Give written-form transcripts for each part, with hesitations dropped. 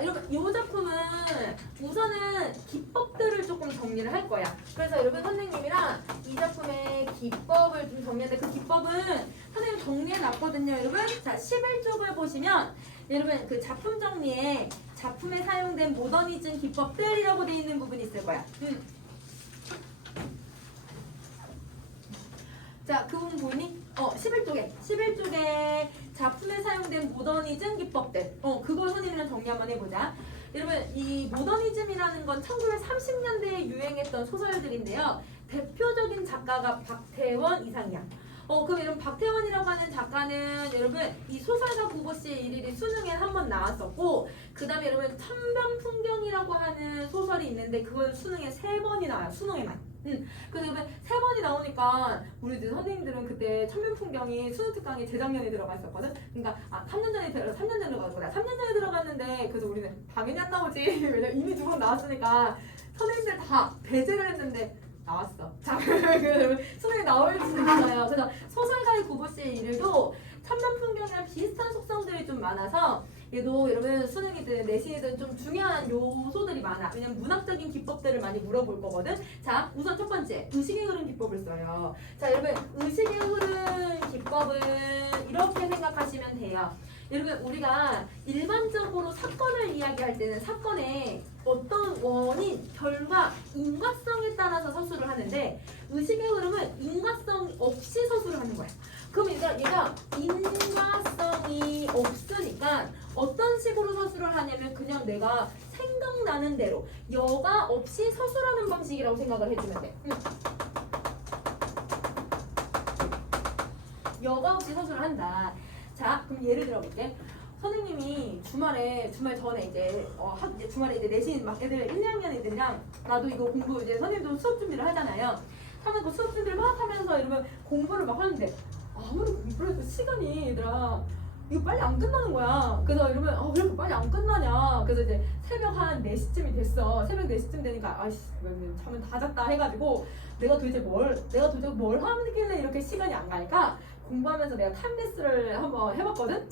자, 여러분 이 작품은 우선은 기법들을 조금 정리를 할 거야. 그래서 여러분 선생님이랑 이 작품의 기법을 좀 정리하는데 그 기법은 선생님 정리해 놨거든요, 여러분. 자, 11쪽을 보시면 여러분 그 작품 정리에 작품에 사용된 모더니즘 기법들이라고 되어 있는 부분이 있을 거야. 자, 그 부분 보이니? 11쪽에 작품에 사용된 모더니즘 기법들. 그걸 선생님이랑 정리 한번 해보자. 여러분, 이 모더니즘이라는 건 1930년대에 유행했던 소설들인데요. 대표적인 작가가 박태원, 이상이야. 그럼 여러분 박태원이라고 하는 작가는 여러분 이 소설가 국어시의 일일이 수능에 한 번 나왔었고, 그 다음에 여러분 천변풍경이라고 하는 소설이 있는데 그건 수능에 3번이 나와요. 수능에만. 그래서 여러분 3번이 나오니까 우리 이제 선생님들은 그때 천변풍경이 수능 특강이 재작년에 들어가 있었거든. 그러니까 3년 전에 3년 전에 들어갔구나. 3년 전에 들어갔는데 그래서 우리는 당연히 안 나오지. 왜냐면 이미 2번 나왔으니까 선생님들 다 배제를 했는데 나왔어. 자, 수능에 나올 수 있어요. 그래서 소설가의 국어시의 일일도 천변풍경이랑 비슷한 속성들이 좀 많아서 얘도 여러분 수능이든 내신이든 좀 중요한 요소들이 많아. 왜냐면 문학적인 기법들을 많이 물어볼 거거든. 자, 우선 첫 번째 의식의 흐름 기법을 써요. 자, 여러분 의식의 흐름 기법은 이렇게 생각하시면 돼요. 여러분 우리가 일반적으로 사건을 이야기할 때는 사건의 어떤 원인, 결과, 인과성에 따라서 서술을 하는데 의식의 흐름은 인과성 없이 서술을 하는 거야. 그럼 얘가 인과성이 없으니까 어떤 식으로 서술을 하냐면 그냥 내가 생각나는 대로 여과 없이 서술하는 방식이라고 생각을 해주면 돼. 여과 없이 서술을 한다. 자, 그럼 예를 들어볼게. 선생님이 주말 전에 이제 주말에 이제 내신 막 애들 1, 2학년 애들이랑 나도 이거 공부 이제 선생님도 수업 준비를 하잖아요. 하면 그 수업 준비를 막 하면서 이러면 공부를 막 하는데 아무리 공부를 해도 시간이 얘들아 이거 빨리 안 끝나는 거야. 그래서 이러면 왜 이렇게 빨리 안 끝나냐. 그래서 이제 새벽 한 4시쯤이 됐어. 새벽 4시쯤 되니까 아이씨 잠은 다 잤다 해가지고 내가 도대체 뭘 하길래 이렇게 시간이 안 갈까? 공부하면서 내가 타임레스를 한번 해봤거든?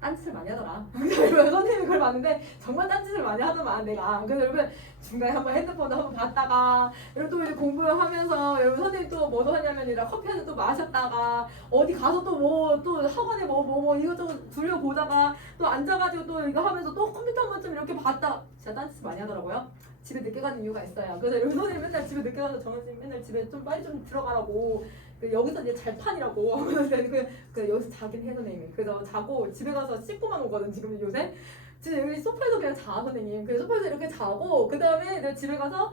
딴짓을 많이 하더라. 선생님이 그걸 봤는데 정말 딴짓을 많이 하더만 내가. 그래서 여러분 중간에 한번 핸드폰도 한번 봤다가 여러분 또 이제 공부하면서 여러분 선생님 또 뭐 하냐면 커피 한 잔 또 마셨다가 어디 가서 또 학원에 뭐 이것저것 둘러보다가 또 앉아가지고 또 이거 하면서 또 컴퓨터 한 번쯤 이렇게 봤다. 진짜 딴짓을 많이 하더라고요. 집에 늦게 가는 이유가 있어요. 그래서 여러분 선생님 맨날 집에 늦게 가서 정원님 맨날 집에 좀 빨리 좀 들어가라고 여기서 이제 잘판이라고 하면서 여기서 자긴 해 선생님이. 그래서 자고 집에 가서 씻고만 오거든 지금 요새. 진짜 여기 소파에서 그냥 자 선생님. 그래서 소파에서 이렇게 자고 그 다음에 내가 집에 가서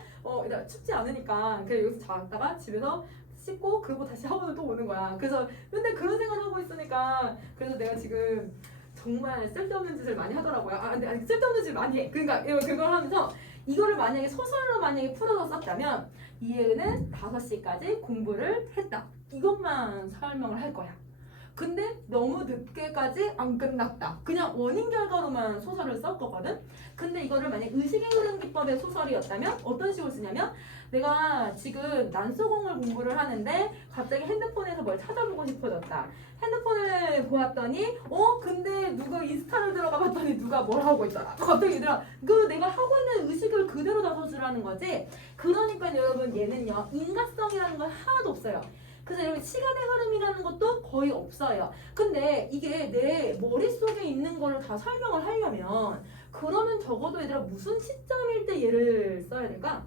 춥지 않으니까 그냥 여기서 잤다가 집에서 씻고 그리고 다시 학원을 또 오는 거야. 그래서 맨날 그런 생각을 하고 있으니까 그래서 내가 지금 정말 쓸데없는 짓을 많이 하더라고요. 근데 쓸데없는 짓을 많이 해. 그러니까 그걸 하면서 이거를 만약에 소설로 만약에 풀어서 썼다면 이해은은 5시까지 공부를 했다. 이것만 설명을 할 거야. 근데 너무 늦게까지 안 끝났다. 그냥 원인 결과로만 소설을 쓸 거거든. 근데 이거를 만약 의식의 흐름 기법의 소설이었다면 어떤 식으로 쓰냐면 내가 지금 난소공을 공부를 하는데 갑자기 핸드폰에서 뭘 찾아보고 싶어졌다. 핸드폰을 보았더니 근데 누가 인스타를 들어가 봤더니 누가 뭘 하고 있더라. 갑자기 얘들아 내가 하고 있는 의식을 그대로 다 서술하는 거지. 그러니까 여러분 얘는요 인과성이라는 건 하나도 없어요. 그래서 여러분 시간의 흐름이라는 것도 거의 없어요. 근데 이게 내 머릿속에 있는 거를 다 설명을 하려면 그러면 적어도 얘들아 무슨 시점일 때 얘를 써야 될까?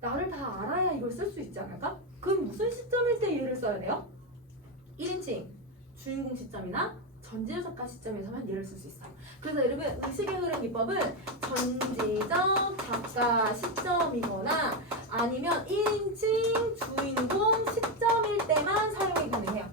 나를 다 알아야 이걸 쓸 수 있지 않을까? 그럼 무슨 시점일 때 얘를 써야 돼요? 1인칭 주인공 시점이나 전지적 작가 시점에서만 얘를 쓸 수 있어요. 그래서 여러분 의식의 흐름 기법은 전지적 작가 시점이거나 아니면 1인칭 주인공 시점일 때만 사용이 가능해요.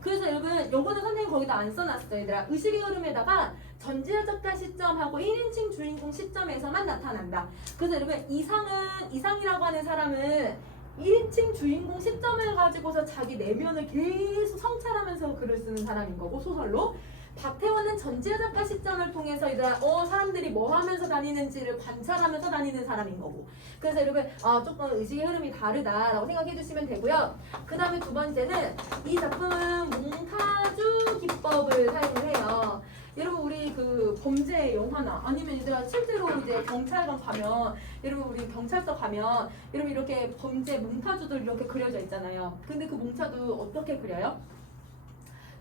그래서 여러분 요거는 선생님 거기다 안 써놨어요. 얘들아 의식의 흐름에다가 전지적 작가 시점하고 1인칭 주인공 시점에서만 나타난다. 그래서 여러분 이상이라고 하는 사람은 1인칭 주인공 시점을 가지고서 자기 내면을 계속 성찰하면서 글을 쓰는 사람인 거고 소설로. 박태원은 전지적 작가 시점을 통해서 얘들아 사람들이 뭐 하면서 다니는지를 관찰하면서 다니는 사람인 거고. 그래서 여러분 조금 의식의 흐름이 다르다라고 생각해 주시면 되고요. 그 다음에 두 번째는 이 작품은 몽타주 기법을 사용을 해요. 여러분 우리 그 범죄 영화나 아니면 얘들아 실제로 이제 경찰관 가면 여러분 우리 경찰서 가면 여러분 이렇게 범죄 몽타주들 이렇게 그려져 있잖아요. 근데 그 몽타주 어떻게 그려요?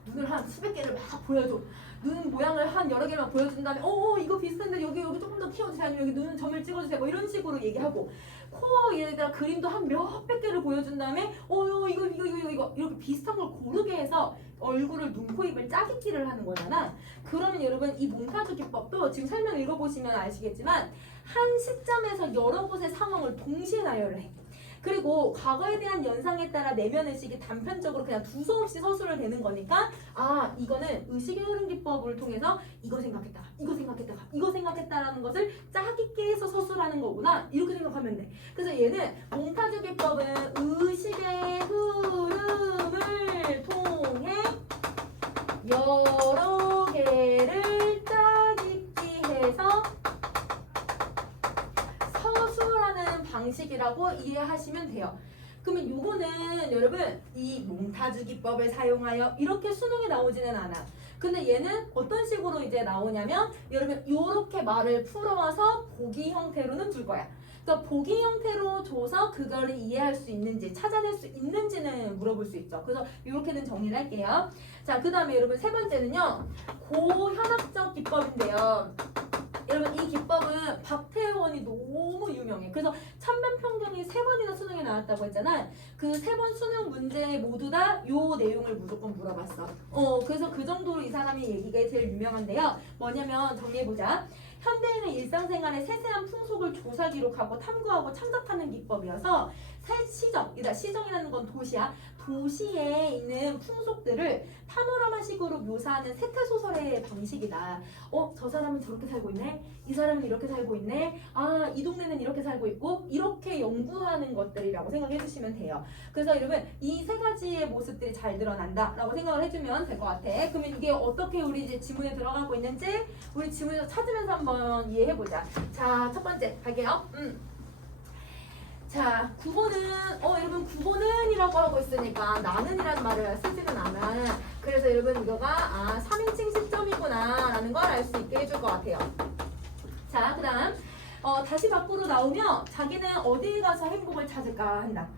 눈을 한 수백 개를 막 보여줘. 눈 모양을 한 여러 개만 보여준 다음에 이거 비슷한데 여기 조금 더 키워주세요. 아니면 여기 눈 점을 찍어주세요. 뭐 이런 식으로 얘기하고 코 얘들아 그림도 한 몇백 개를 보여준 다음에 이거 이렇게 비슷한 걸 고르게 해서 얼굴을 눈, 코, 입을 짜깁기를 하는 거잖아. 그러면 여러분 이 몽타주 기법도 지금 설명 읽어보시면 아시겠지만 한 시점에서 여러 곳의 상황을 동시에 나열을 해. 그리고 과거에 대한 연상에 따라 내면 의식이 단편적으로 그냥 두서없이 서술을 되는 거니까 이거는 의식의 흐름 기법을 통해서 이거 생각했다가 이거 생각했다가 이거 생각했다라는 것을 짜깁기 해서 서술하는 거구나 이렇게 생각하면 돼. 그래서 얘는 몽타주 기법은 의식의 흐름을 통해 여러 개를 짜깁기 해서 서술하는 방식이라고 이해하시면 돼요. 그러면 요거는 여러분 이 몽타주 기법을 사용하여 이렇게 수능에 나오지는 않아. 근데 얘는 어떤 식으로 이제 나오냐면 여러분 요렇게 말을 풀어와서 보기 형태로는 줄 거야. 그러니까 보기 형태로 줘서 그거를 이해할 수 있는지 찾아낼 수 있는지는 물어볼 수 있죠. 그래서 이렇게는 정리를 할게요. 자, 그 다음에 여러분 세 번째는요. 고현학적 기법인데요. 여러분 이 기법은 박태원이 너무 유명해. 그래서 천만평경이 3번이나 수능에 나왔다고 했잖아. 그 3번 수능 문제 모두 다 요 내용을 무조건 물어봤어. 그래서 그 정도로 이 사람이 얘기가 제일 유명한데요. 뭐냐면 정리해보자. 현대인의 일상생활의 세세한 풍속을 조사 기록하고 탐구하고 참작하는 기법이어서 시정이라는 건 도시야. 도시에 있는 풍속들을 파노라마식으로 묘사하는 세태소설의 방식이다. 저 사람은 저렇게 살고 있네. 이 사람은 이렇게 살고 있네. 이 동네는 이렇게 살고 있고 이렇게 연구하는 것들이라고 생각해 주시면 돼요. 그래서 여러분 이 세 가지의 모습들이 잘 드러난다 라고 생각을 해주면 될 것 같아. 그러면 이게 어떻게 우리 이제 지문에 들어가고 있는지 우리 지문에서 찾으면서 한번 이해해보자. 자, 첫 번째 갈게요. 자, 국어는 여러분 국어는 이라고 하고 있으니까 나는 이라는 말을 쓰지는 않아. 그래서 여러분 이거가 3인칭 시점이구나 라는 걸 알 수 있게 해줄 것 같아요. 자, 그 다음 다시 밖으로 나오며 자기는 어디에 가서 행복을 찾을까 한다.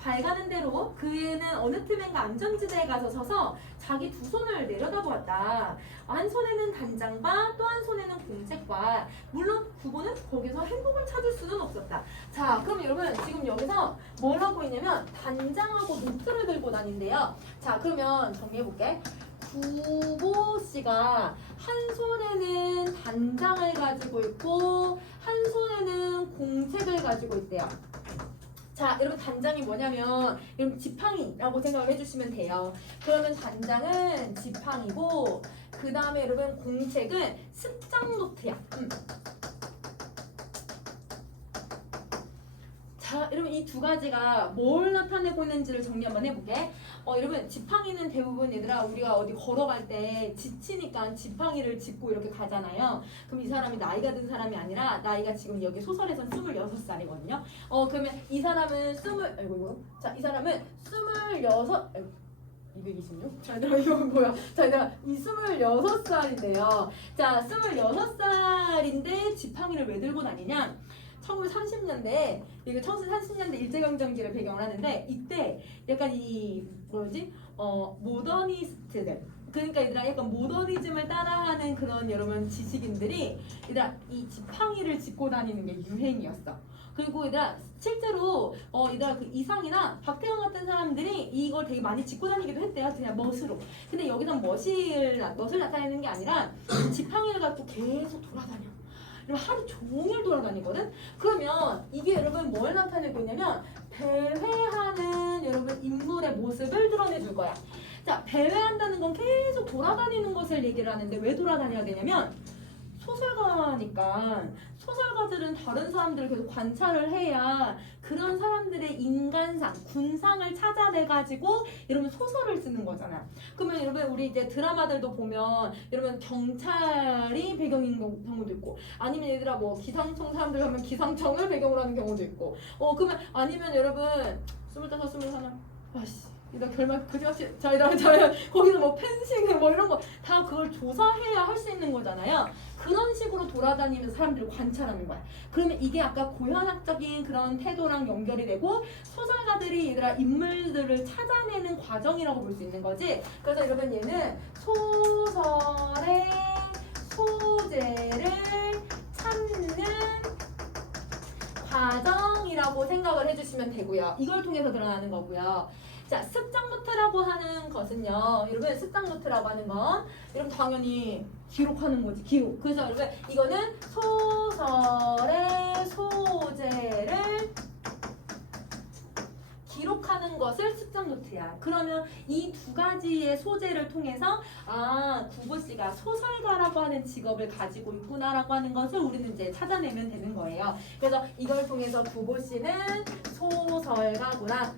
밝아는 대로 그는 어느 틈엔가 안전지대에 가서 서서 자기 두 손을 내려다보았다. 한 손에는 단장과 또 한 손에는 공책과. 물론 구보는 거기서 행복을 찾을 수는 없었다. 자, 그럼 여러분 지금 여기서 뭘 하고 있냐면 단장하고 노트를 들고 다닌대요. 자, 그러면 정리해볼게. 구보 씨가 한 손에는 단장을 가지고 있고 한 손에는 공책을 가지고 있대요. 자, 여러분 단장이 뭐냐면 여러분 지팡이라고 생각을 해주시면 돼요. 그러면 단장은 지팡이고 그 다음에 여러분 공책은 습작 노트야. 자, 여러분 이 두 가지가 뭘 나타내고 있는지를 정리 한번 해볼게. 여러분 지팡이는 대부분 얘들아 우리가 어디 걸어갈 때 지치니까 지팡이를 짚고 이렇게 가잖아요. 그럼 이 사람이 나이가 든 사람이 아니라 나이가 지금 여기 소설에선 26살이거든요. 그러면 이 사람은 이 사람은 226? 자, 얘들아 이거 뭐야? 자, 얘들아 이 26살인데요. 자, 26살인데 지팡이를 왜 들고 다니냐? 1930년대, 이게 1930년대 일제강점기를 배경을 하는데 이때 약간 모더니스트들, 그러니까 얘들아 약간 모더니즘을 따라하는 그런 여러분 지식인들이 얘들아 이 지팡이를 짚고 다니는 게 유행이었어. 그리고 얘들아 실제로 얘들아 그 이상이나 박태원 같은 사람들이 이걸 되게 많이 짚고 다니기도 했대요. 그냥 멋으로. 근데 여기서 멋을 나타내는 게 아니라 지팡이를 갖고 계속 돌아다녀. 하루 종일 돌아다니거든? 그러면 이게 여러분 뭘 나타내고 있냐면 배회하는 여러분 인물의 모습을 드러내줄 거야. 자, 배회한다는 건 계속 돌아다니는 것을 얘기를 하는데 왜 돌아다녀야 되냐면 소설가니까 소설가들은 다른 사람들을 계속 관찰을 해야 그런 사람들의 인간상, 군상을 찾아내가지고 여러분 소설을 쓰는 거잖아. 그러면 여러분 우리 이제 드라마들도 보면 여러분 경찰이 배경인 경우도 있고 아니면 얘들아 뭐 기상청 사람들 하면 기상청을 배경으로 하는 경우도 있고 그러면 아니면 여러분 25, 21 이런 결말 그지같이 자 이런 저 거기서 뭐 펜싱 뭐 이런 거 다 그걸 조사해야 할 수 있는 거잖아요. 그런 식으로 돌아다니면서 사람들을 관찰하는 거야. 그러면 이게 아까 고현학적인 그런 태도랑 연결이 되고 소설가들이 얘들아 인물들을 찾아내는 과정이라고 볼 수 있는 거지. 그래서 여러분 얘는 소설의 소재를 찾는 과정이라고 생각을 해주시면 되고요. 이걸 통해서 드러나는 거고요. 자, 습작 노트라고 하는 것은요. 여러분 습작 노트라고 하는 건 여러분 당연히 기록하는 거지. 기록. 그래서 여러분 이거는 소설의 소재를 기록하는 것을 습작 노트야. 그러면 이 두 가지의 소재를 통해서 아, 구보 씨가 소설가라고 하는 직업을 가지고 있구나라고 하는 것을 우리는 이제 찾아내면 되는 거예요. 그래서 이걸 통해서 구보 씨는 소설가구나.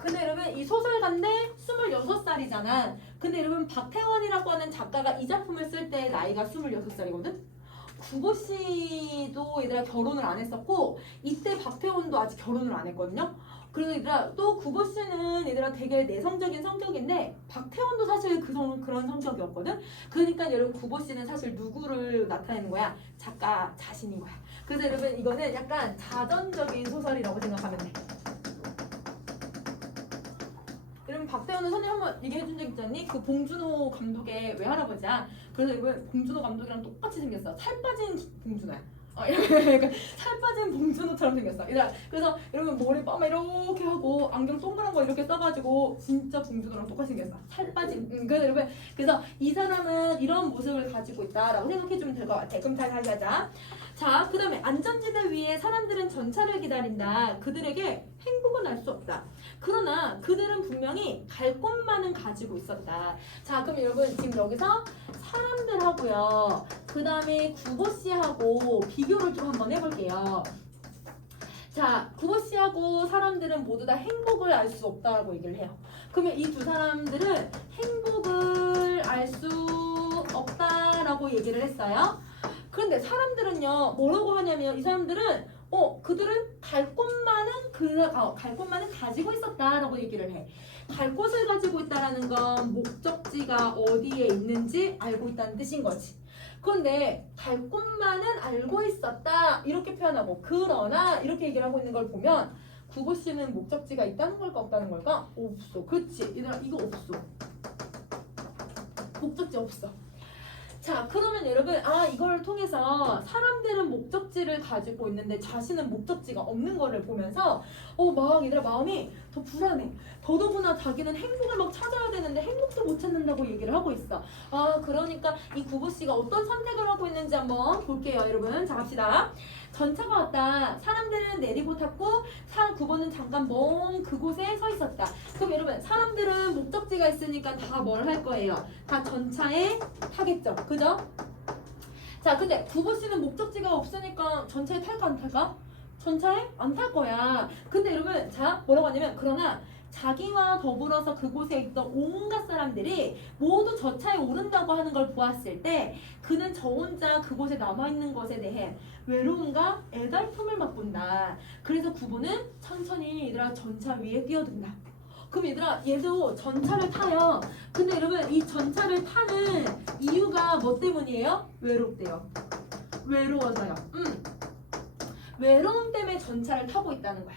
근데 여러분 이 소설가인데 26살이잖아. 근데 여러분 박태원이라고 하는 작가가 이 작품을 쓸 때 나이가 26살이거든? 구보 씨도 얘들아 결혼을 안 했었고 이때 박태원도 아직 결혼을 안 했거든요. 그리고 얘들아 또 구보 씨는 얘들아 되게 내성적인 성격인데 박태원도 사실 그런 성격이었거든. 그러니까 여러분 구보 씨는 사실 누구를 나타내는 거야? 작가 자신인 거야. 그래서 여러분 이거는 약간 자전적인 소설이라고 생각하면 돼. 여러분 박태원은 선생님 한번 얘기해 준 적 있잖니? 그 봉준호 감독의 외할아버지야. 그래서 여러분 봉준호 감독이랑 똑같이 생겼어. 살 빠진 봉준호야. 약간 살 빠진 봉준호처럼 생겼어. 그래서 여러분 머리 빠마 이렇게 하고 안경 동그란 거 이렇게 써가지고 진짜 봉준호랑 똑같이 생겼어. 살 빠진. 그래서 여러분 그래서 이 사람은 이런 모습을 가지고 있다라고 생각해주면 될 것 같아. 그럼 다시 하자. 자, 그 다음에 안전지대 위에 사람들은 전차를 기다린다. 그들에게 행복은 알 수 없다. 그러나 그들은 분명히 갈 곳만은 가지고 있었다. 자, 그럼 여러분 지금 여기서 사람들하고요. 그 다음에 구보 씨하고 비교를 좀 한번 해볼게요. 자, 구보 씨하고 사람들은 모두 다 행복을 알 수 없다라고 얘기를 해요. 그러면 이 두 사람들은 행복을 알 수 없다라고 얘기를 했어요. 그런데 사람들은요 뭐라고 하냐면 이 사람들은 그들은 갈 곳만은 가지고 있었다라고 얘기를 해. 갈 곳을 가지고 있다라는 건 목적지가 어디에 있는지 알고 있다는 뜻인 거지. 그런데 갈 곳만은 알고 있었다 이렇게 표현하고 그러나 이렇게 얘기를 하고 있는 걸 보면 구보 씨는 목적지가 있다는 걸까 없다는 걸까? 없어. 그렇지. 얘들아 이거 없어. 목적지 없어. 자, 그러면 여러분 이걸 통해서 사람들은 목적지를 가지고 있는데 자신은 목적지가 없는 거를 보면서 막 얘들아 마음이 더 불안해. 더더구나 자기는 행복을 막 찾아야 되는데 행복도 못 찾는다고 얘기를 하고 있어. 그러니까 이 구보 씨가 어떤 선택을 하고 있는지 한번 볼게요, 여러분. 자, 갑시다. 전차가 왔다. 사람들은 내리고 탔고 구보는 잠깐 먼 그곳에 서 있었다. 그럼 여러분 사람들은 목적지가 있으니까 다 뭘 할 거예요? 다 전차에 타겠죠. 그죠? 자, 근데 구보 씨는 목적지가 없으니까 전차에 탈까 안 탈까? 전차에 안 탈 거야. 근데 여러분 자 뭐라고 하냐면 그러나 자기와 더불어서 그곳에 있던 온갖 사람들이 모두 저 차에 오른다고 하는 걸 보았을 때 그는 저 혼자 그곳에 남아있는 것에 대해 외로움과 애달픔을 맛본다. 그래서 구보는 천천히 얘들아 전차 위에 뛰어든다. 그럼 얘들아 얘도 전차를 타요. 근데 여러분 이 전차를 타는 이유가 뭐 때문이에요? 외롭대요. 외로워서요. 외로움 때문에 전차를 타고 있다는 거야.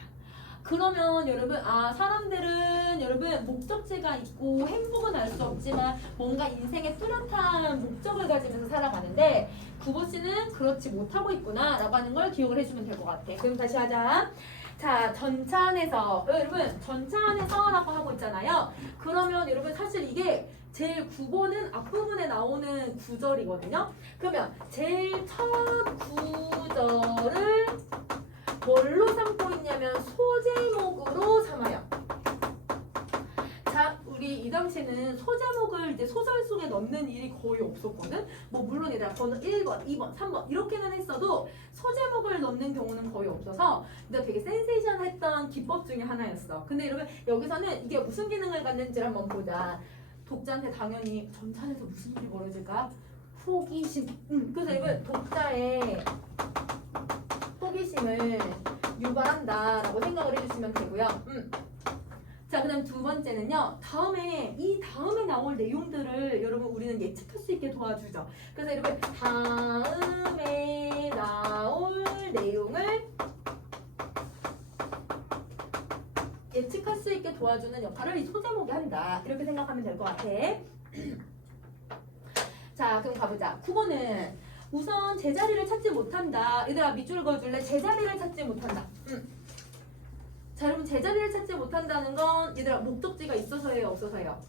그러면 여러분 사람들은 여러분 목적지가 있고 행복은 알 수 없지만 뭔가 인생의 뚜렷한 목적을 가지면서 살아가는데 구보 씨는 그렇지 못하고 있구나 라고 하는 걸 기억을 해주면 될 것 같아. 그럼 다시 하자. 자, 전차 안에서 여러분 전차 안에서 라고 하고 있잖아요. 그러면 여러분 사실 이게 제일 구보는 앞부분에 나오는 구절이거든요. 그러면 제일 첫 구절을 뭘로 삼고 있냐면 소제목으로 삼아요. 자, 우리 이 당시에는 소제목을 이제 소설 속에 넣는 일이 거의 없었거든. 뭐 물론 얘들아 번호 1번, 2번, 3번 이렇게는 했어도 소제목을 넣는 경우는 거의 없어서 근데 되게 센세이션했던 기법 중에 하나였어. 근데 여러분 여기서는 이게 무슨 기능을 갖는지를 한번 보자. 독자한테 당연히 전차에서 무슨 일이 벌어질까? 호기심. 그래서 여러분 독자의 호기심을 유발한다라고 생각을 해주시면 되고요. 자, 그다음 두 번째는요. 이 다음에 나올 내용들을 여러분 우리는 예측할 수 있게 도와주죠. 그래서 이렇게 다음에 나올 내용을 예측할 수 있게 도와주는 역할을 이 소제목이 한다. 이렇게 생각하면 될 것 같아. 자, 그럼 가보자. 9번은 우선 제자리를 찾지 못한다. 얘들아 밑줄 그어줄래? 제자리를 찾지 못한다. 자, 여러분 제자리를 찾지 못한다는 건 얘들아 목적지가 있어서예요, 없어서예요?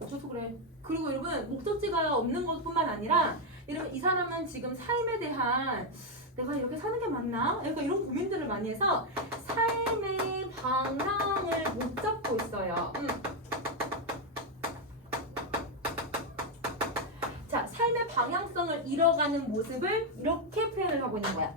없어서 그래. 그리고 여러분 목적지가 없는 것뿐만 아니라 여러분 이 사람은 지금 삶에 대한 내가 이렇게 사는 게 맞나? 약간 이런 고민들을 많이 해서 삶의 방향을 못 잡고 있어요. 자, 삶의 방향성을 잃어가는 모습을 이렇게 표현을 하고 있는 거야.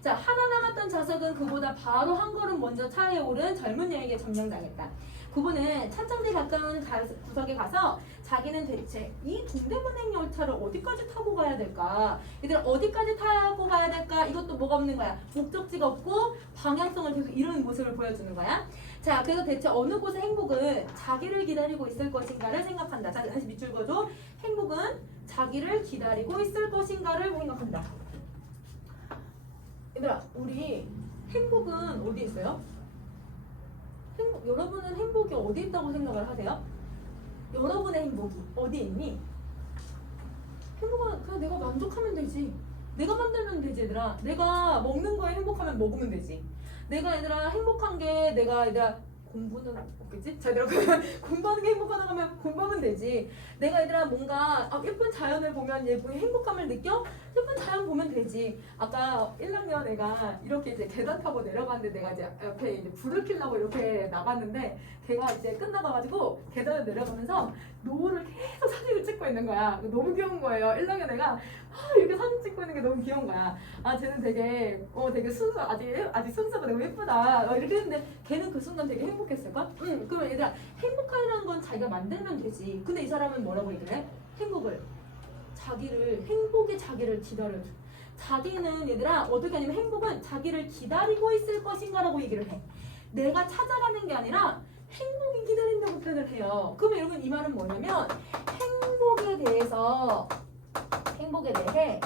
자, 하나 남았던 자석은 그보다 바로 한 걸음 먼저 차에 오른 젊은 여에게 점령당했다. 그분은 찬천대 가까운 구석에 가서 자기는 대체 이 동대문행 열차를 어디까지 타고 가야 될까? 얘들 어디까지 타고 가야 될까? 이것도 뭐가 없는 거야? 목적지가 없고 방향성을 계속 잃은 모습을 보여주는 거야. 자, 그래서 대체 어느 곳의 행복은 자기를 기다리고 있을 것인가를 생각한다. 자, 다시 밑줄 그어줘. 행복은 자기를 기다리고 있을 것인가를 생각한다. 얘들아, 우리 행복은 어디 있어요? 여러분은 행복이 어디 있다고 생각을 하세요? 여러분의 행복이 어디에 있니? 행복은 그냥 내가 만족하면 되지. 내가 만들면 되지, 얘들아. 내가 먹는 거에 행복하면 먹으면 되지. 내가 얘들아 행복한 게 내가 얘들아 공부는 없겠지? 자, 얘들아 공부하는 게 행복하다고 하면 공부하면 되지. 내가 얘들아 뭔가 예쁜 자연을 보면 예쁜 행복감을 느껴? 예쁜 자연 보면 되지. 아까 1학년 애가 이렇게 이제 계단 타고 내려갔는데 내가 이제 옆에 이제 불을 켜려고 이렇게 나갔는데 걔가 이제 끝나가가지고 계단을 내려가면서 노을을 계속 사진을 찍고 있는 거야. 너무 귀여운 거예요. 1학년 애가 이렇게 사진 찍고 있는 게 너무 귀여운 거야. 아, 쟤는 되게 되게 아직 순수하고 너무 예쁘다. 이렇게 했는데 걔는 그 순간 되게 행복했을까? 그럼 얘들아 행복하라는 건 자기가 만들면 되지. 근데 이 사람은 뭐라고 얘기를 해? 행복의 자기를 기다려줘. 자기는 얘들아 어떻게 하냐면 행복은 자기를 기다리고 있을 것인가라고 얘기를 해. 내가 찾아가는 게 아니라 행복이 기다린다고 표현을 해요. 그러면 여러분 이 말은 뭐냐면 행복에 대해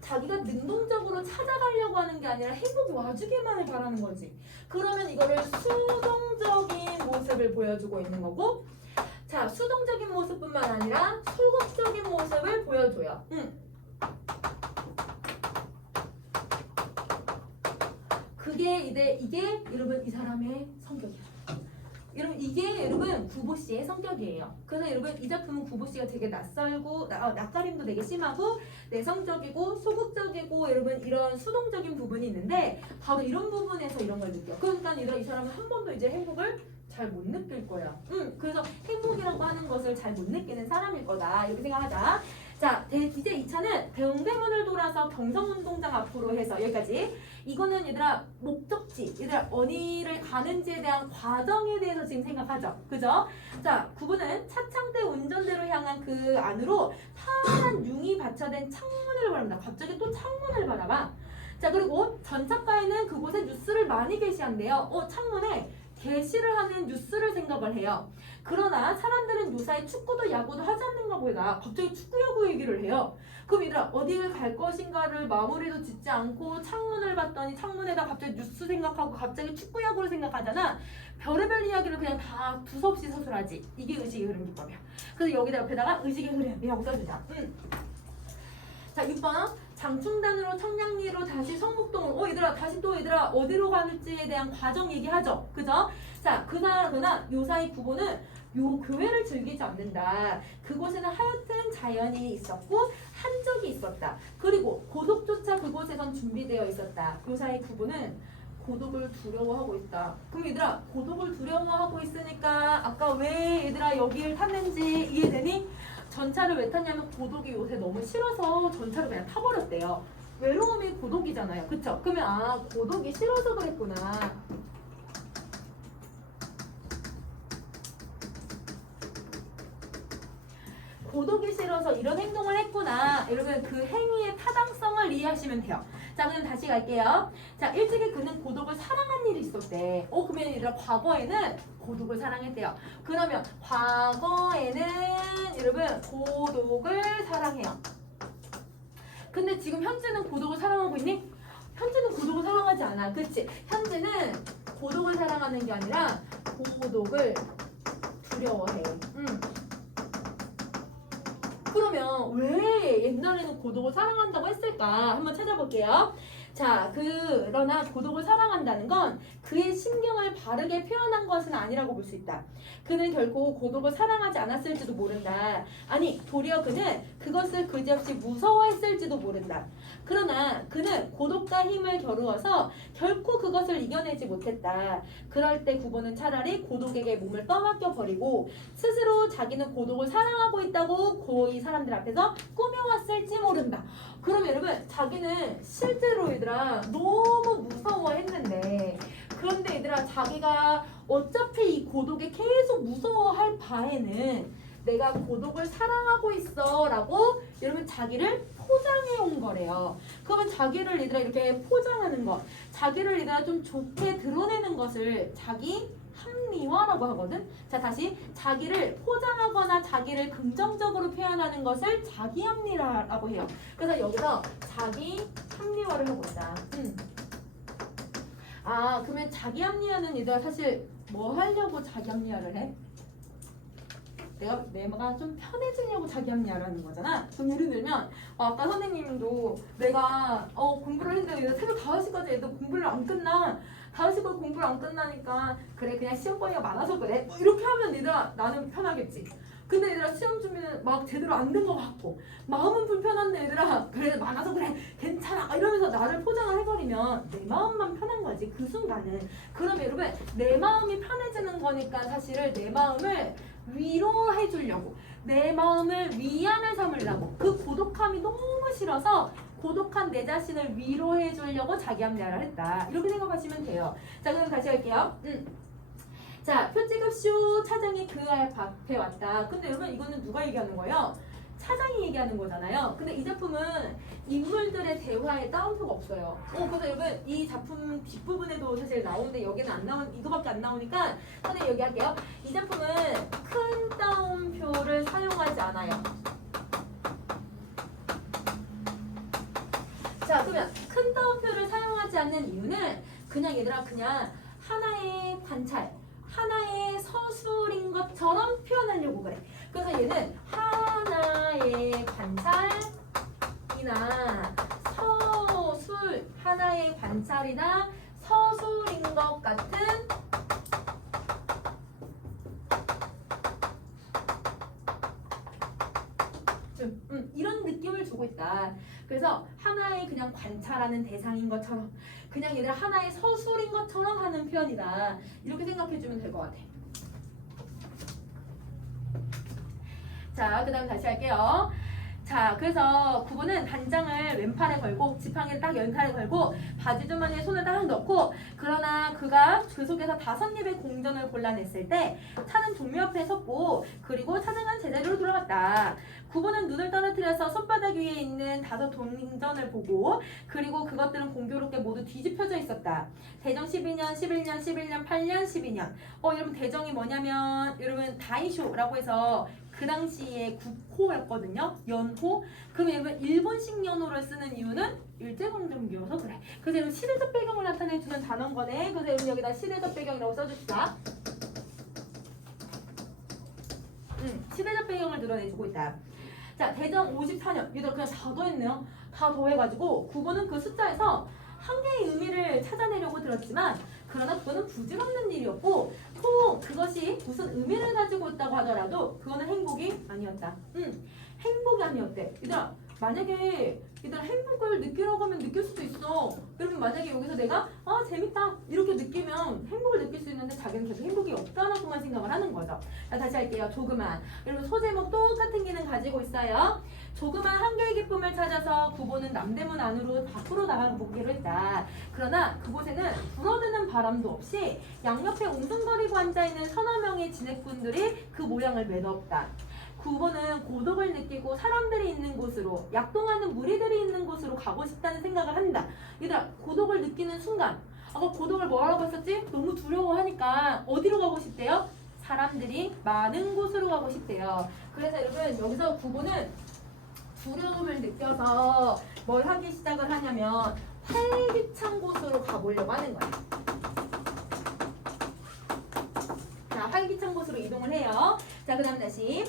자기가 능동적으로 찾아가려고 하는 게 아니라 행복이 와주기만을 바라는 거지. 그러면 이거를 수동적인 모습을 보여주고 있는 거고, 자, 수동적인 모습뿐만 아니라 소극적인 모습을 보여줘요. 이게 여러분 이 사람의 성격이야. 여러분 이게 여러분 구보 씨의 성격이에요. 그래서 여러분 이 작품은 구보 씨가 되게 낯설고 낯가림도 되게 심하고 내성적이고 소극적이고 여러분 이런 수동적인 부분이 있는데 바로 이런 부분에서 이런 걸 느껴. 그러니까 이 사람은 한 번도 이제 행복을 잘 못 느낄 거야. 그래서 행복이라고 하는 것을 잘 못 느끼는 사람일 거다. 이렇게 생각하자. 자, 이제 2차는 동대문을 돌아서 경성운동장 앞으로 해서 여기까지. 이거는 얘들아 목적지, 얘들아 어디를 가는지에 대한 과정에 대해서 지금 생각하죠. 그죠? 자, 9번은 차창대 운전대로 향한 그 안으로 파란 융이 받쳐된 창문을 바랍니다. 갑자기 또 창문을 바라봐. 자, 그리고 전차가에는 그곳에 뉴스를 많이 게시한대요. 창문에 게시를 하는 뉴스를 생각을 해요. 그러나 사람들은 요사이 축구도 야구도 하지 않는가 보다 갑자기 축구 야구 얘기를 해요. 그럼 얘들아 어디를 갈 것인가를 마무리도 짓지 않고 창문을 봤더니 창문에다 갑자기 뉴스 생각하고 갑자기 축구 야구를 생각하잖아. 별의별 이야기를 그냥 다 두서없이 서술하지. 이게 의식의 흐름 기법이야. 그래서 여기다 옆에다가 의식의 흐름이라고 써주자. 자, 6번 장충단으로 청량리로 다시 성북동으로 얘들아 어디로 가는지에 대한 과정 얘기하죠. 그죠? 자, 그러나 요사이 구보는 요 교회를 즐기지 않는다. 그곳에는 하얏은 자연이 있었고 한적이 있었다. 그리고 고독조차 그곳에선 준비되어 있었다. 요사이 구보는 고독을 두려워하고 있다. 그럼 얘들아 고독을 두려워하고 있으니까 아까 왜 얘들아 여기를 탔는지 이해되니? 전차를 왜 탔냐면 고독이 요새 너무 싫어서 전차를 그냥 타버렸대요. 외로움이 고독이잖아요. 그쵸? 그러면 고독이 싫어서 그랬구나. 고독이 싫어서 이런 행동을 했구나. 여러분 그 행위의 타당성을 상황을 이해하시면 돼요. 자, 그럼 다시 갈게요. 자, 일찍이 그는 고독을 사랑한 일이 있었대. 그러면 얘들아 과거에는 고독을 사랑했대요. 그러면 과거에는 여러분 고독을 사랑해요. 근데 지금 현재는 고독을 사랑하고 있니? 현재는 고독을 사랑하지 않아. 그치? 현재는 고독을 사랑하는 게 아니라 고독을 두려워해. 그러면 왜 옛날에는 고독을 사랑한다고 했을까? 한번 찾아볼게요. 자, 그러나 고독을 사랑한다는 건 그의 심경을 바르게 표현한 것은 아니라고 볼 수 있다. 그는 결코 고독을 사랑하지 않았을지도 모른다. 아니, 도리어 그는 그것을 그지없이 무서워했을지도 모른다. 그러나 그는 고독과 힘을 겨루어서 결코 그것을 이겨내지 못했다. 그럴 때 구보는 차라리 고독에게 몸을 떠맡겨 버리고 스스로 자기는 고독을 사랑하고 있다고 고이 사람들 앞에서 꾸며왔을지 모른다. 그럼 여러분, 자기는 실제로 얘들아 너무 무서워했는데, 그런데 얘들아 자기가 어차피 이 고독에 계속 무서워할 바에는 내가 고독을 사랑하고 있어 라고 여러분 자기를 포장해 온 거래요. 그러면 자기를 얘들아 이렇게 포장하는 것, 자기를 얘들아 좀 좋게 드러내는 것을 자기 합리화라고 하거든. 자, 다시 자기를 포장하거나 자기를 긍정적으로 표현하는 것을 자기 합리화라고 해요. 그래서 여기서 자기 합리화를 하고 있다. 아, 그러면 자기 합리화는 얘들아 사실 뭐 하려고 자기 합리화를 해? 내가 좀 편해지려고 자기 합리화를 하는 거잖아. 그럼 예를 들면 아까 선생님도 내가 공부를 했는데 새벽 5시까지 애들 공부를 안 끝나. 5시까지 공부를 안 끝나니까 그래 그냥 시험거리가 많아서 그래. 뭐 이렇게 하면 얘들아 나는 편하겠지. 근데 얘들아 시험 준비는 막 제대로 안 된 것 같고 마음은 불편한데 얘들아 그래 많아서 그래 괜찮아 이러면서 나를 포장을 해버리면 내 마음만 편한 거지 그 순간은. 그러면 여러분 내 마음이 편해지는 거니까 사실은 내 마음을 위로해 주려고 내 마음을 위안을 삼으려고 그 고독함이 너무 싫어서 고독한 내 자신을 위로해 주려고 자기 합리화를 했다. 이렇게 생각하시면 돼요. 자, 그럼 다시 할게요. 자, 표지급쇼 차장이 그 앞에 왔다. 근데 여러분 이거는 누가 얘기하는 거예요? 차장이 얘기하는 거잖아요. 근데 이 작품은 인물들의 대화에 따옴표가 없어요. 그래서 여러분 이 작품 뒷부분에도 사실 나오는데 여기는 안 나온 이거밖에 안 나오니까 선생님 여기 할게요. 이 작품은 큰 따옴표를 사용하지 않아요. 자, 그러면 큰 따옴표를 사용하지 않는 이유는 그냥 얘들아 그냥 하나의 관찰, 하나의 서술인 것처럼 표현하려고 그래. 그래서 얘는 하나의 관찰이나 서술, 하나의 관찰이나 서술인 것 같은 이런 느낌을 주고 있다. 그래서 하나의 그냥 관찰하는 대상인 것처럼 그냥 얘들 하나의 서술인 것처럼 하는 표현이다. 이렇게 생각해주면 될 것 같아. 자, 그 다음 다시 할게요. 자, 그래서 구보는 단장을 왼팔에 걸고 지팡이를 딱 연탄에 걸고 바지 주머니에 손을 딱 넣고 그러나 그가 그 속에서 5입의 공전을 골라냈을 때 차는 종묘 앞에 섰고 그리고 차등은 제자리로 돌아갔다. 구보는 눈을 떨어뜨려서 손바닥 위에 있는 5 동전을 보고 그리고 그것들은 공교롭게 모두 뒤집혀져 있었다. 대정 12년, 11년, 11년, 8년, 12년. 여러분 대정이 뭐냐면 여러분 다이쇼라고 해서 그 당시에 국호였거든요. 연호. 그럼 여러분 일본식 연호를 쓰는 이유는 일제강점기여서 그래. 그래서 여러분 시대적 배경을 나타내주는 단어인 거네. 그래서 여러분 여기다 시대적 배경이라고 써줍시다. 시대적 배경을 드러내주고 있다. 자, 대정 54년. 얘들 그냥 다 더했네요. 다 더해가지고 구보는 그 숫자에서 한 개의 의미를 찾아내려고 들었지만 그러나 그거는 부질없는 일이었고 또 그것이 무슨 의미를 가지고 있다고 하더라도 그거는 행복이 아니었다. 행복이 아니었대. 얘들아 만약에 얘들아 행복을 느끼라고 하면 느낄 수도 있어. 여러분 만약에 여기서 내가 재밌다 이렇게 느끼면 행복을 느낄 수 있는데 자기는 계속 행복이 없다라고만 생각을 하는 거죠. 자, 다시 할게요. 조그만. 여러분 소제목 똑같은 기능 가지고 있어요. 조그만 한 개의 기쁨을 찾아서 구보는 남대문 안으로 밖으로 나가보기로 했다. 그러나 그곳에는 불어드는 바람도 없이 양옆에 웅성거리고 앉아있는 서너 명의 진액꾼들이 그 모양을 매도없다. 구보는 고독을 느끼고 사람들이 있는 곳으로 약동하는 무리들이 있는 곳으로 가고 싶다는 생각을 한다. 얘들아, 고독을 느끼는 순간, 아까 고독을 뭐라고 했었지? 너무 두려워하니까 어디로 가고 싶대요? 사람들이 많은 곳으로 가고 싶대요. 그래서 여러분 여기서 구보는 두려움을 느껴서 뭘 하기 시작을 하냐면 활기찬 곳으로 가보려고 하는 거야. 자, 활기찬 곳으로 이동을 해요. 자, 그 다음 다시.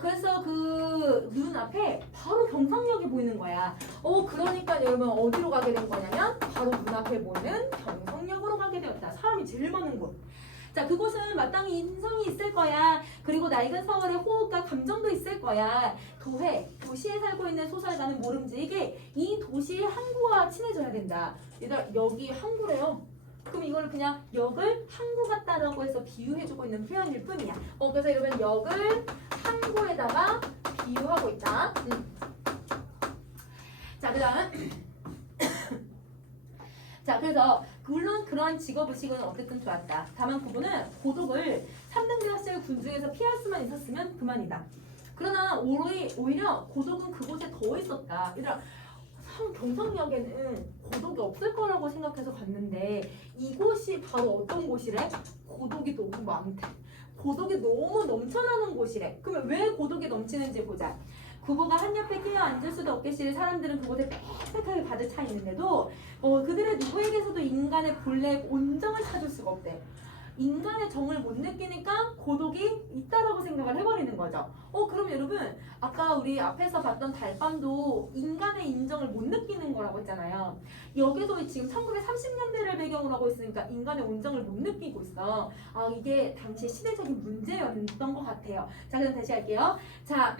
그래서 그 눈앞에 바로 경상역이 보이는 거야. 그러니까 여러분 어디로 가게 된 거냐면 바로 눈앞에 보이는 경상역으로 가게 되었다. 사람이 제일 많은 곳. 자, 그곳은 마땅히 인성이 있을 거야. 그리고 낡은 서울의 호흡과 감정도 있을 거야. 도시에 살고 있는 소설가는 모름지기 이 도시의 항구와 친해져야 된다. 얘들아, 여기 항구래요. 그럼 이걸 그냥 역을 항구 같다라고 해서 비유해주고 있는 표현일 뿐이야. 그래서 여러분 역을 항구에다가 비유하고 있다. 자, 그 다음 자, 그래서 물론 그러한 직업의식은 어쨌든 좋았다. 다만 그분은 고독을 3등 대학생 군중에서 피할 수만 있었으면 그만이다. 그러나 오히려 고독은 그곳에 더 있었다. 얘들아, 경성역에는 고독이 없을 거라고 생각해서 갔는데 이곳이 바로 어떤 곳이래? 고독이 너무 많대. 고독이 너무 넘쳐나는 곳이래. 그러면 왜 고독이 넘치는지 보자. 구보가 한 옆에 끼어 앉을 수도 없겠으니 사람들은 그곳에 빽빽하게 가득 차 있는데도 그들의 누구에게서도 인간의 본래 온정을 찾을 수가 없대. 인간의 정을 못 느끼니까 고독이 있다라고 생각을 해버리는 거죠. 그럼 여러분 아까 우리 앞에서 봤던 달밤도 인간의 인정을 못 느끼는 거라고 했잖아요. 여기도 지금 1930년대를 배경으로 하고 있으니까 인간의 온정을 못 느끼고 있어. 이게 당시 시대적인 문제였던 것 같아요. 자, 그럼 다시 할게요. 자,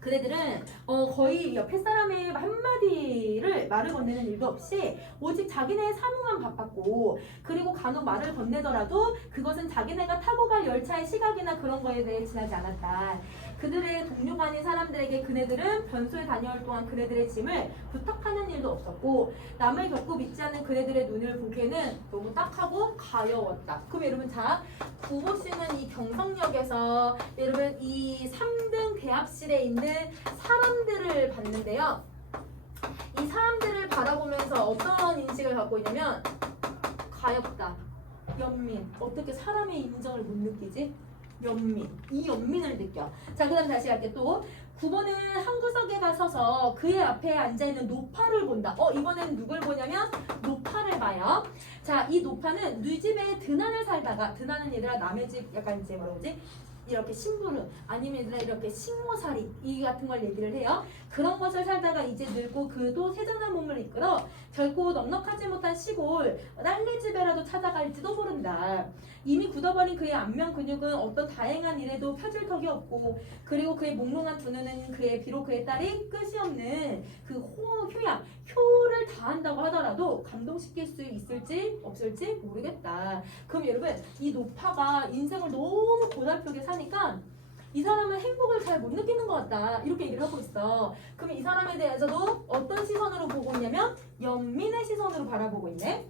그네들은 거의 옆에 사람의 한마디를 말을 건네는 일도 없이 오직 자기네의 사무만 바빴고, 그리고 간혹 말을 건네더라도 그것은 자기네가 타고 갈 열차의 시각이나 그런 거에 대해 지나지 않았다. 그들의 동료가 아닌 사람들에게 그네들은 변소에 다녀올 동안 그네들의 짐을 부탁하는 일도 없었고, 남을 겪고 믿지 않는 그네들의 눈을 보기에는 너무 딱하고 가여웠다. 그럼 여러분, 자, 구보 씨는 이 경성역에서 여러분 이 3등 대합실에 있는 사람들을 봤는데요. 이 사람들을 바라보면서 어떤 인식을 갖고 있냐면 가엽다, 연민. 어떻게 사람의 인정을 못 느끼지? 연민. 이 연민을 느껴. 자, 그 다음 다시 할게. 또 구보는 한 구석에 가서서 그의 앞에 앉아있는 노파를 본다. 이번엔 누굴 보냐면 노파를 봐요. 자, 이 노파는 누이 집에 드난을 살다가, 드난은 얘들아 남의 집 약간 이제 뭐라지? 이렇게 심부름 아니면 얘들아 이렇게 식모살이 이 같은 걸 얘기를 해요. 그런 것을 살다가 이제 늙고 그도 세전한 몸을 이끌어 결코 넉넉하지 못한 시골 딸내집에라도 찾아갈지도 모른다. 이미 굳어버린 그의 안면 근육은 어떤 다행한 일에도 펴질 턱이 없고, 그리고 그의 몽롱한 두 눈은 비록 그의 딸이 끝이 없는 그 효를 다한다고 하더라도 감동시킬 수 있을지 없을지 모르겠다. 그럼 여러분, 이 노파가 인생을 너무 고달프게 사니까 이 사람은 행복을 잘 못 느끼는 것 같다, 이렇게 얘기를 하고 있어. 그럼 이 사람에 대해서도 어떤 시선으로 보고 있냐면 연민의 시선으로 바라보고 있네.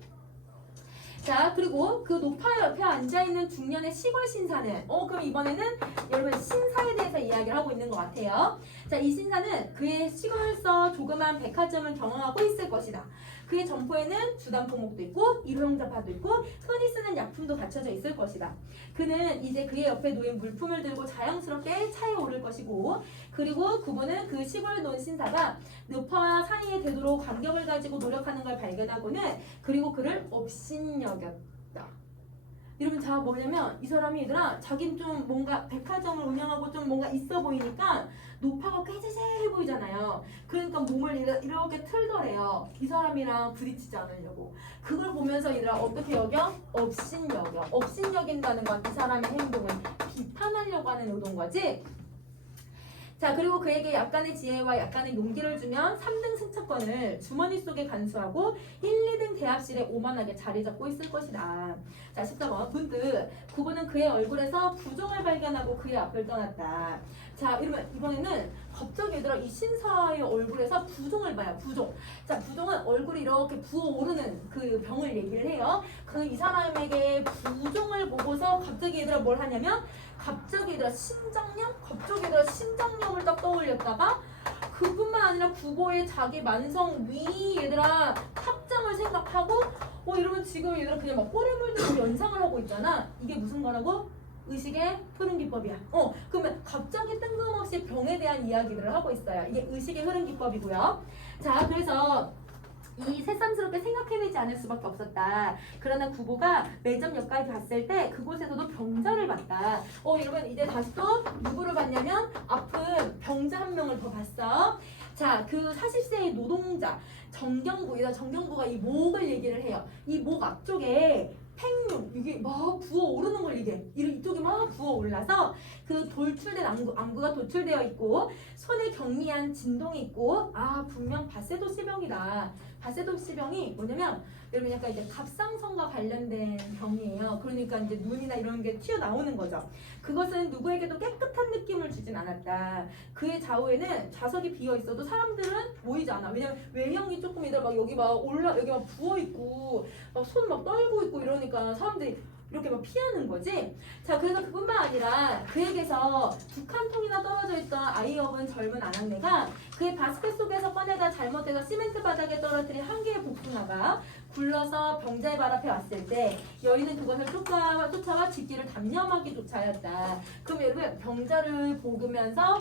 자, 그리고 그 노파 옆에 앉아있는 중년의 시골 신사는 그럼 이번에는 여러분 신사에 대해서 이야기를 하고 있는 것 같아요. 자, 이 신사는 그의 시골에서 조그만 백화점을 경영하고 있을 것이다. 그의 점포에는 주단포목도 있고 일회용자파도 있고 흔히 쓰는 약품도 갖춰져 있을 것이다. 그는 이제 그의 옆에 놓인 물품을 들고 자연스럽게 차에 오를 것이고, 그리고 그분은 그 시골 논 신사가 노파와 사이에 되도록 간격을 가지고 노력하는 걸 발견하고는 그리고 그를 업신여겼다. 여러분, 자, 뭐냐면 이 사람이 얘들아 자기는 좀 뭔가 백화점을 운영하고 좀 뭔가 있어 보이니까 노파가 꾀재재해 보이잖아요. 그러니까 몸을 이렇게 틀더래요. 이 사람이랑 부딪히지 않으려고. 그걸 보면서 얘들아 어떻게 여겨? 업신여겨. 업신여긴다는 건 이 사람의 행동을 비판하려고 하는 의도인 거지. 자, 그리고 그에게 약간의 지혜와 약간의 용기를 주면 3등 승차권을 주머니 속에 간수하고 1, 2등 대합실에 오만하게 자리 잡고 있을 것이다. 자, 14번. 문득 구보는 그의 얼굴에서 부종을 발견하고 그의 앞을 떠났다. 자, 이번에는 갑자기 얘들아 이 신사의 얼굴에서 부종을 봐요. 부종. 자, 부종은 얼굴이 이렇게 부어오르는 그 병을 얘기를 해요. 이 사람에게 부종을 보고서 갑자기 얘들아 뭘 하냐면 갑자기 얘들아 심장염을 딱 떠올렸다가 그 그뿐만 아니라 국어의 자기 만성 위 얘들아 확장을 생각하고 이러면 지금 얘들아 그냥 막 꼬리 물고 연상을 하고 있잖아. 이게 무슨 거라고? 의식의 흐름 기법이야. 그러면 갑자기 뜬금없이 병에 대한 이야기들을 하고 있어요. 이게 의식의 흐름 기법이고요. 자, 그래서 이 새삼스럽게 생각해내지 않을 수밖에 없었다. 그러나 구보가 매점 역까지 갔을 때 그곳에서도 병자를 봤다. 여러분 이제 다시 또 누구를 봤냐면 아픈 병자 한 명을 더 봤어. 자, 그 40세의 노동자 정경구가 이 목을 얘기를 해요. 이 목 앞쪽에 팽륨 이게 막 부어오르는 걸 이쪽에 막 부어올라서 그 돌출된 안구가 도출되어 있고 손에 경미한 진동이 있고 분명 바세도시병이다. 바세도시병이 뭐냐면 여러분 약간 이제 갑상선과 관련된 병이에요. 그러니까 이제 눈이나 이런 게 튀어나오는 거죠. 그것은 누구에게도 깨끗한 느낌을 주진 않았다. 그의 좌우에는 좌석이 비어 있어도 사람들은 보이지 않아. 왜냐면 외형이 조금 막 여기 막 여기 막 부어 있고 손 막 떨고 있고 이러니까 사람들이 이렇게 막 피하는 거지. 자, 그래서 그뿐만 아니라 그에게서 2칸통이나 떨어져 있던 아이업은 젊은 아낙네가 그의 바스켓 속에서 꺼내다 잘못해서 시멘트 바닥에 떨어뜨린 한 개의 복숭아가 굴러서 병자의 발 앞에 왔을 때 여인은 그것을 쫓아와 집기를 담념하기조차 하였다. 그럼 여러분 병자를 보면서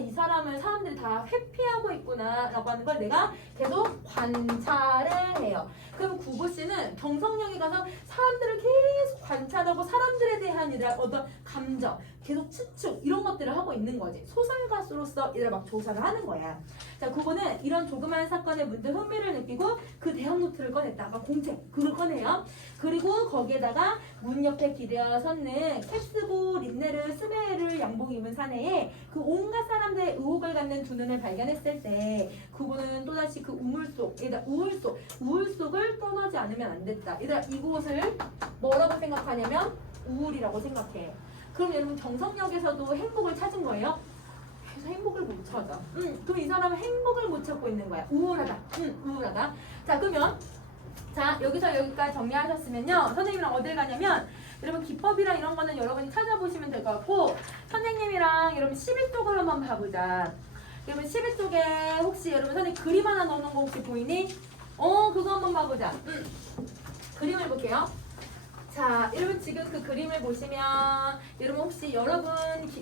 이 사람을 사람들이 다 회피하고 있구나 라고 하는 걸 내가 계속 관찰을 해요. 그럼 구보씨는 경성역에 가서 사람들을 계속 관찰하고 사람들에 대한 어떤 감정, 계속 추측 이런 것들을 하고 있는 거지. 소설가수로서 이를 막 조사를 하는 거야. 자, 구보는 이런 조그마한 사건에 문득 흥미를 느끼고 그 대학 노트를 꺼냈다가 공책 그걸 꺼내요. 그리고 거기에다가 문 옆에 기대어 섰는 캡스고 린네르 스메르 양복 입은 사내에 그 온갖 사람들의 의혹을 갖는 두 눈을 발견했을 때 구보는 또다시 그 우울 속을 떠나지 않으면 안 됐다. 얘들아 이곳을 뭐라고 생각하냐면 우울이라고 생각해. 그럼 여러분 경성역에서도 행복을 찾은 거예요? 그래서 행복을 못 찾아. 그럼 이 사람은 행복을 못 찾고 있는 거야. 우울하다. 우울하다. 자, 그러면 여기서 여기까지 정리하셨으면요. 선생님이랑 어딜 가냐면 여러분 기법이랑 이런 거는 여러분이 찾아보시면 될 것 같고 선생님이랑 여러분 11쪽을 한번 봐보자. 여러분 11쪽에 혹시 여러분 선생님 그림 하나 넣어놓은 거 혹시 보이니? 그거 한번 봐보자. 그림을 볼게요. 자, 여러분 지금 그 그림을 보시면 여러분 혹시 여러분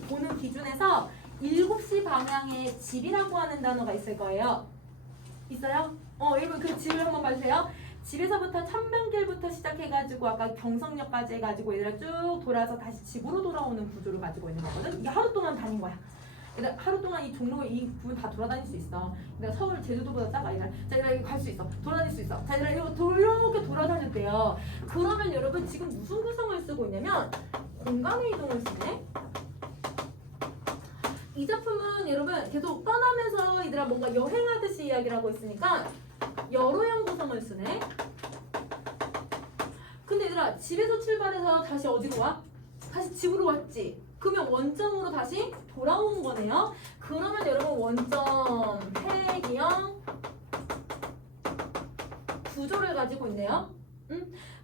보는 기준에서 7시 방향에 집이라고 하는 단어가 있을 거예요. 있어요? 여러분 그 집을 한번 봐주세요. 집에서부터 천변길부터 시작해가지고 아까 경성역까지 해가지고 얘들아 쭉 돌아서 다시 집으로 돌아오는 구조를 가지고 있는 거거든. 이게 하루 동안 다닌 거야. 얘들아 하루 동안 이 종로 이 부분 다 돌아다닐 수 있어. 내가 서울 제주도보다 작아. 얘들아 자 얘들아 이거 갈 수 있어. 돌아다닐 수 있어. 자 얘들아 이렇게 돌아다녔대요. 그러면 여러분 지금 무슨 구성을 쓰고 있냐면 공간의 이동을 쓰네. 이 작품은 여러분 계속 떠나면서 얘들아 뭔가 여행하듯이 이야기를 하고 있으니까 여로형 구성을 쓰네. 근데 얘들아 집에서 출발해서 다시 어디로 와? 다시 집으로 왔지. 그러면 원점으로 다시 돌아온 거네요. 그러면 여러분 원점 폐기형 구조를 가지고 있네요.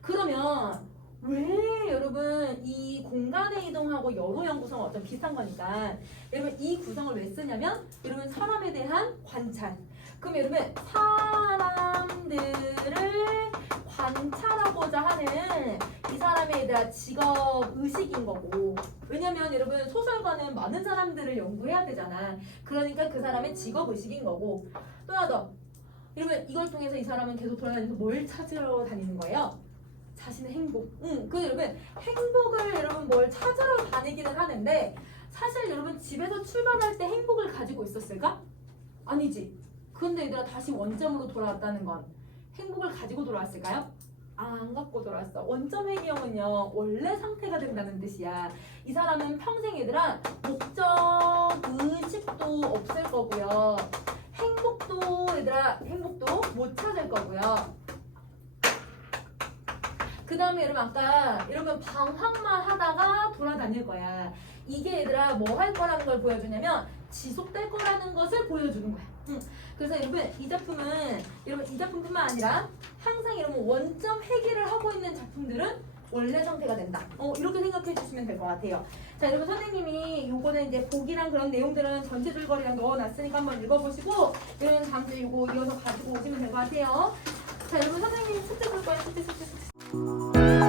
그러면 왜 여러분 이 공간의 이동하고 여로형 구성은 어떤 비슷한 거니까 여러분 이 구성을 왜 쓰냐면 여러분 사람에 대한 관찰. 그럼 여러분 사람들을 관찰하고자 하는 이 사람에 대한 직업 의식인 거고, 왜냐면 여러분 소설가는 많은 사람들을 연구해야 되잖아. 그러니까 그 사람의 직업 의식인 거고. 또 하나 더 여러분 이걸 통해서 이 사람은 계속 돌아다니면서 뭘 찾으러 다니는 거예요? 자신의 행복. 그 여러분 행복을 여러분 뭘 찾으러 다니기는 하는데 사실 여러분 집에서 출발할 때 행복을 가지고 있었을까? 아니지. 근데 얘들아 다시 원점으로 돌아왔다는 건 행복을 가지고 돌아왔을까요? 안 갖고 돌아왔어. 원점 회귀형은요 원래 상태가 된다는 뜻이야. 이 사람은 평생 얘들아 목적 의식도 없을 거고요. 행복도 못 찾을 거고요. 그 다음에 여러분 아까 여러분 방황만 하다가 돌아다닐 거야. 이게 얘들아 뭐 할 거라는 걸 보여주냐면 지속될 거라는 것을 보여주는 거야. 그래서 여러분 이 작품은 여러분 이 작품뿐만 아니라 항상 여러분 원점 회귀를 하고 있는 작품들은 원래 상태가 된다. 이렇게 생각해 주시면 될 것 같아요. 자, 여러분 선생님이 요거는 이제 복이랑 그런 내용들은 전체 줄거리랑 넣어놨으니까 한번 읽어보시고 여러분 다음 주에 요거 이어서 가지고 오시면 될 것 같아요. 자, 여러분 선생님 숙제 볼 거예요. 숙제.